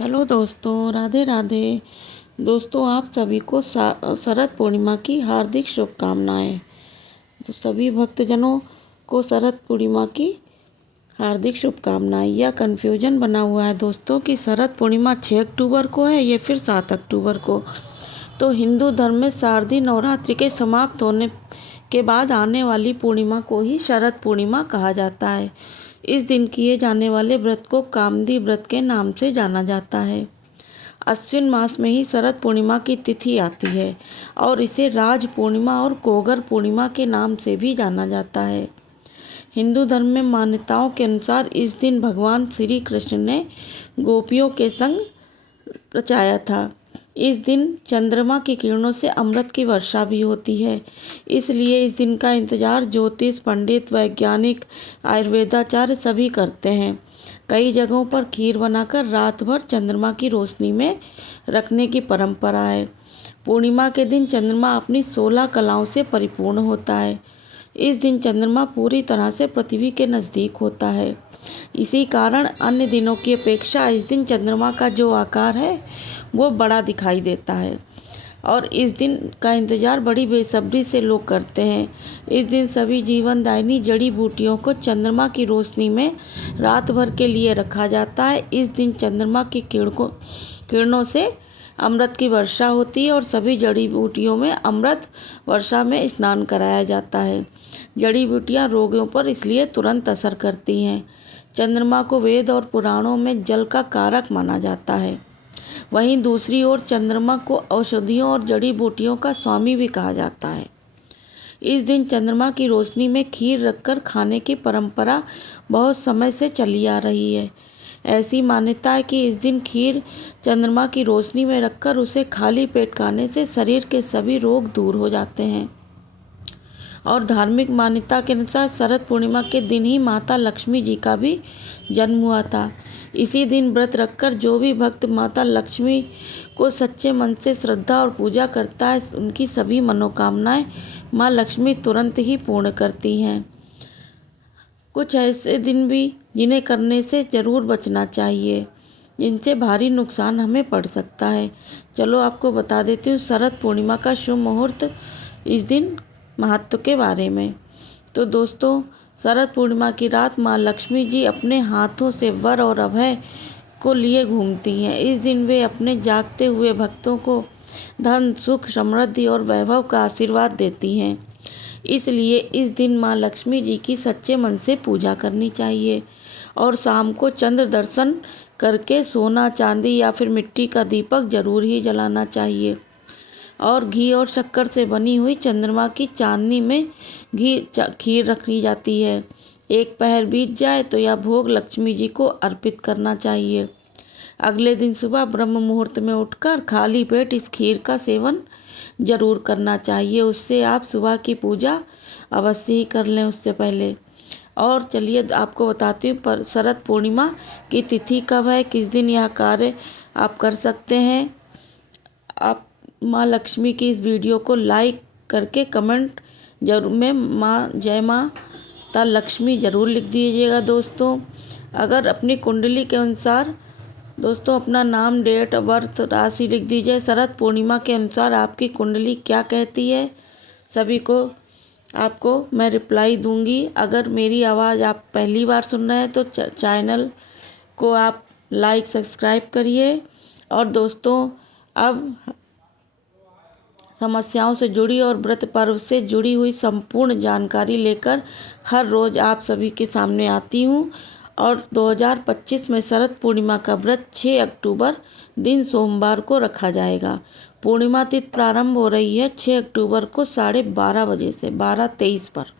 Hello दोस्तों, राधे राधे। दोस्तों, आप सभी को शरद पूर्णिमा की हार्दिक शुभकामनाएं। तो सभी भक्तजनों को शरद पूर्णिमा की हार्दिक शुभकामनाएं। यह कन्फ्यूजन बना हुआ है दोस्तों कि शरद पूर्णिमा 6 अक्टूबर को है या फिर 7 अक्टूबर को। तो हिंदू धर्म में शारदीय नवरात्रि के समाप्त होने के बाद आने वाली पूर्णिमा को ही शरद पूर्णिमा कहा जाता है। इस दिन किए जाने वाले व्रत को कामदी व्रत के नाम से जाना जाता है। अश्विन मास में ही शरद पूर्णिमा की तिथि आती है और इसे राज पूर्णिमा और कोगर पूर्णिमा के नाम से भी जाना जाता है। हिंदू धर्म में मान्यताओं के अनुसार इस दिन भगवान श्री कृष्ण ने गोपियों के संग रचाया था। इस दिन चंद्रमा की किरणों से अमृत की वर्षा भी होती है। इसलिए इस दिन का इंतजार ज्योतिष पंडित, वैज्ञानिक, आयुर्वेदाचार्य सभी करते हैं। कई जगहों पर खीर बनाकर रात भर चंद्रमा की रोशनी में रखने की परंपरा है। पूर्णिमा के दिन चंद्रमा अपनी 16 कलाओं से परिपूर्ण होता है। इस दिन चंद्रमा पूरी तरह से पृथ्वी के नज़दीक होता है। इसी कारण अन्य दिनों की अपेक्षा इस दिन चंद्रमा का जो आकार है वो बड़ा दिखाई देता है और इस दिन का इंतज़ार बड़ी बेसब्री से लोग करते हैं। इस दिन सभी जीवनदायिनी जड़ी बूटियों को चंद्रमा की रोशनी में रात भर के लिए रखा जाता है। इस दिन चंद्रमा की किरणों से अमृत की वर्षा होती है और सभी जड़ी बूटियों में अमृत वर्षा में स्नान कराया जाता है। जड़ी बूटियाँ रोगियों पर इसलिए तुरंत असर करती हैं। चंद्रमा को वेद और पुराणों में जल का कारक माना जाता है। वहीं दूसरी ओर चंद्रमा को औषधियों और जड़ी बूटियों का स्वामी भी कहा जाता है। इस दिन चंद्रमा की रोशनी में खीर रखकर खाने की परंपरा बहुत समय से चली आ रही है। ऐसी मान्यता है कि इस दिन खीर चंद्रमा की रोशनी में रखकर उसे खाली पेट खाने से शरीर के सभी रोग दूर हो जाते हैं। और धार्मिक मान्यता के अनुसार शरद पूर्णिमा के दिन ही माता लक्ष्मी जी का भी जन्म हुआ था। इसी दिन व्रत रखकर जो भी भक्त माता लक्ष्मी को सच्चे मन से श्रद्धा और पूजा करता है, उनकी सभी मनोकामनाएं माँ लक्ष्मी तुरंत ही पूर्ण करती हैं। कुछ ऐसे दिन भी जिन्हें करने से ज़रूर बचना चाहिए, जिनसे भारी नुकसान हमें पड़ सकता है। चलो आपको बता देती हूँ शरद पूर्णिमा का शुभ मुहूर्त, इस दिन महत्व के बारे में। तो दोस्तों, शरद पूर्णिमा की रात माँ लक्ष्मी जी अपने हाथों से वर और अभय को लिए घूमती हैं। इस दिन वे अपने जागते हुए भक्तों को धन, सुख, समृद्धि और वैभव का आशीर्वाद देती हैं। इसलिए इस दिन माँ लक्ष्मी जी की सच्चे मन से पूजा करनी चाहिए और शाम को चंद्र दर्शन करके सोना, चांदी या फिर मिट्टी का दीपक जरूर ही जलाना चाहिए। और घी और शक्कर से बनी हुई चंद्रमा की चांदनी में खीर रखी जाती है। एक पहर बीत जाए तो यह भोग लक्ष्मी जी को अर्पित करना चाहिए। अगले दिन सुबह ब्रह्म मुहूर्त में उठकर खाली पेट इस खीर का सेवन जरूर करना चाहिए। उससे आप सुबह की पूजा अवश्य ही कर लें उससे पहले। और चलिए आपको बताती हूँ पर शरद पूर्णिमा की तिथि कब है, किस दिन यह कार्य आप कर सकते हैं। आप माँ लक्ष्मी की इस वीडियो को लाइक करके कमेंट जरूर में माँ जय माता लक्ष्मी ज़रूर लिख दीजिएगा। दोस्तों, अगर अपनी कुंडली के अनुसार दोस्तों अपना नाम, डेट ऑफ बर्थ, राशि लिख दीजिए। शरद पूर्णिमा के अनुसार आपकी कुंडली क्या कहती है, सभी को आपको मैं रिप्लाई दूंगी। अगर मेरी आवाज़ आप पहली बार सुन रहे हैं तो चैनल को आप लाइक सब्सक्राइब करिए। और दोस्तों, अब समस्याओं से जुड़ी और व्रत पर्व से जुड़ी हुई संपूर्ण जानकारी लेकर हर रोज़ आप सभी के सामने आती हूँ। और 2025 में शरद पूर्णिमा का व्रत 6 अक्टूबर दिन सोमवार को रखा जाएगा। पूर्णिमा तिथि प्रारंभ हो रही है 6 अक्टूबर को 12:30 बजे से 12:23 पर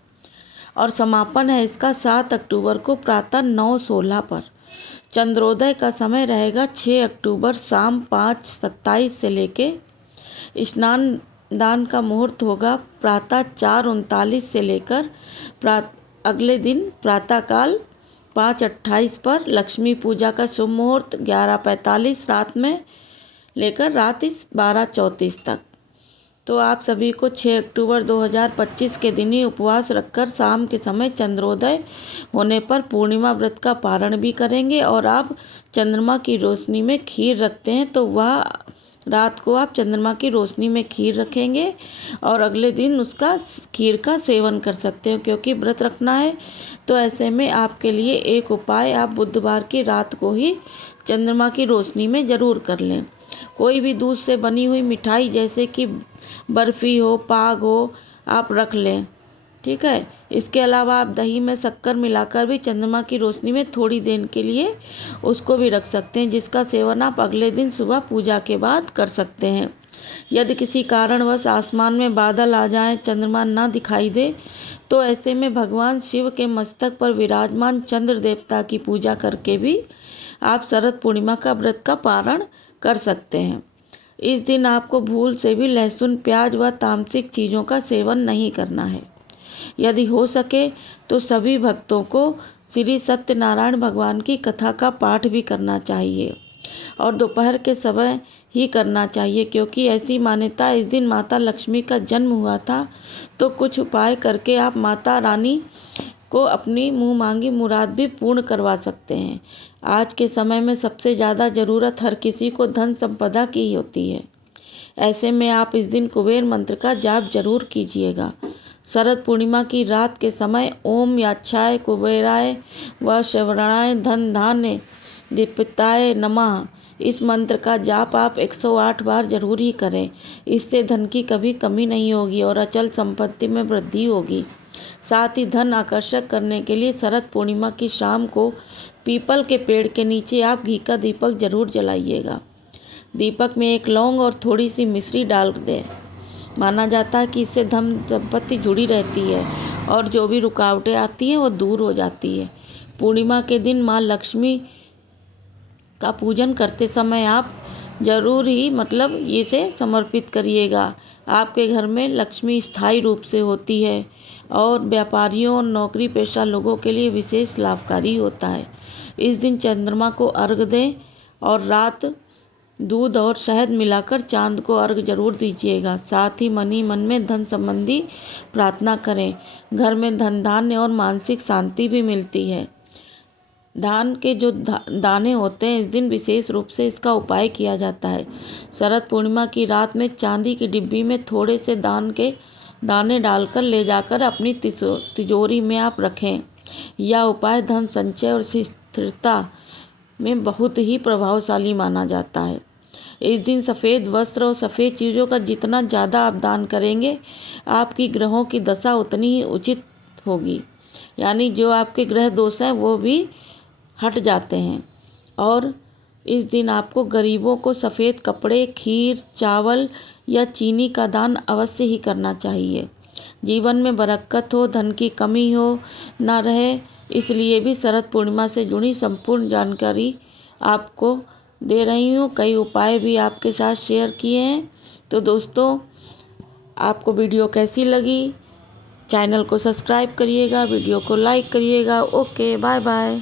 और समापन है इसका 7 अक्टूबर को प्रातः 9:16 पर। चंद्रोदय का समय रहेगा 6 अक्टूबर शाम 5:27 से लेके स्नान दान का मुहूर्त होगा प्रातः 4:39 से लेकर अगले दिन प्रातःकाल 5:28 पर। लक्ष्मी पूजा का शुभ मुहूर्त 11:45 रात में लेकर रात 12:34 तक। तो आप सभी को 6 अक्टूबर 2025 के दिन ही उपवास रखकर शाम के समय चंद्रोदय होने पर पूर्णिमा व्रत का पारण भी करेंगे। और आप चंद्रमा की रोशनी में खीर रखते हैं तो वह रात को आप चंद्रमा की रोशनी में खीर रखेंगे और अगले दिन उसका खीर का सेवन कर सकते हो, क्योंकि व्रत रखना है। तो ऐसे में आपके लिए एक उपाय, आप बुधवार की रात को ही चंद्रमा की रोशनी में ज़रूर कर लें। कोई भी दूध से बनी हुई मिठाई जैसे कि बर्फ़ी हो, पाग हो, आप रख लें, ठीक है। इसके अलावा आप दही में शक्कर मिलाकर भी चंद्रमा की रोशनी में थोड़ी देर के लिए उसको भी रख सकते हैं, जिसका सेवन आप अगले दिन सुबह पूजा के बाद कर सकते हैं। यदि किसी कारणवश आसमान में बादल आ जाएं, चंद्रमा ना दिखाई दे, तो ऐसे में भगवान शिव के मस्तक पर विराजमान चंद्र देवता की पूजा करके भी आप शरद पूर्णिमा का व्रत का पारण कर सकते हैं। इस दिन आपको भूल से भी लहसुन, प्याज व तामसिक चीज़ों का सेवन नहीं करना है। यदि हो सके तो सभी भक्तों को श्री सत्यनारायण भगवान की कथा का पाठ भी करना चाहिए और दोपहर के समय ही करना चाहिए, क्योंकि ऐसी मान्यता इस दिन माता लक्ष्मी का जन्म हुआ था। तो कुछ उपाय करके आप माता रानी को अपनी मुँह मांगी मुराद भी पूर्ण करवा सकते हैं। आज के समय में सबसे ज़्यादा ज़रूरत हर किसी को धन संपदा की ही होती है। ऐसे में आप इस दिन कुबेर मंत्र का जाप जरूर कीजिएगा। शरद पूर्णिमा की रात के समय ओम याच्छाय कुबेराय व श्रवणाय धन धान्य दीपिताय नमः इस मंत्र का जाप आप 108 बार जरूर ही करें। इससे धन की कभी कमी नहीं होगी और अचल संपत्ति में वृद्धि होगी। साथ ही धन आकर्षक करने के लिए शरद पूर्णिमा की शाम को पीपल के पेड़ के नीचे आप घी का दीपक जरूर जलाइएगा। दीपक में एक लौंग और थोड़ी सी मिश्री डाल दें। माना जाता है कि इससे धन संपत्ति जुड़ी रहती है और जो भी रुकावटें आती हैं वो दूर हो जाती है। पूर्णिमा के दिन माँ लक्ष्मी का पूजन करते समय आप जरूर ही इसे समर्पित करिएगा। आपके घर में लक्ष्मी स्थायी रूप से होती है और व्यापारियों और नौकरी पेशा लोगों के लिए विशेष लाभकारी होता है। इस दिन चंद्रमा को अर्घ दें और रात दूध और शहद मिलाकर चांद को अर्घ जरूर दीजिएगा। साथ ही मन ही मन में धन संबंधी प्रार्थना करें। घर में धन धान्य और मानसिक शांति भी मिलती है। धान के जो दाने होते हैं, इस दिन विशेष रूप से इसका उपाय किया जाता है। शरद पूर्णिमा की रात में चांदी की डिब्बी में थोड़े से धान के दाने डालकर ले जाकर अपनी तिजोरी में आप रखें। यह उपाय धन संचय और स्थिरता में बहुत ही प्रभावशाली माना जाता है। इस दिन सफ़ेद वस्त्र और सफ़ेद चीज़ों का जितना ज़्यादा आप दान करेंगे, आपकी ग्रहों की दशा उतनी ही उचित होगी। यानी जो आपके ग्रह दोष हैं वो भी हट जाते हैं। और इस दिन आपको गरीबों को सफ़ेद कपड़े, खीर, चावल या चीनी का दान अवश्य ही करना चाहिए। जीवन में बरकत हो, धन की कमी हो ना रहे, इसलिए भी शरद पूर्णिमा से जुड़ी संपूर्ण जानकारी आपको दे रही हूँ। कई उपाय भी आपके साथ शेयर किए हैं। तो दोस्तों, आपको वीडियो कैसी लगी? चैनल को सब्सक्राइब करिएगा, वीडियो को लाइक करिएगा। Okay, bye bye.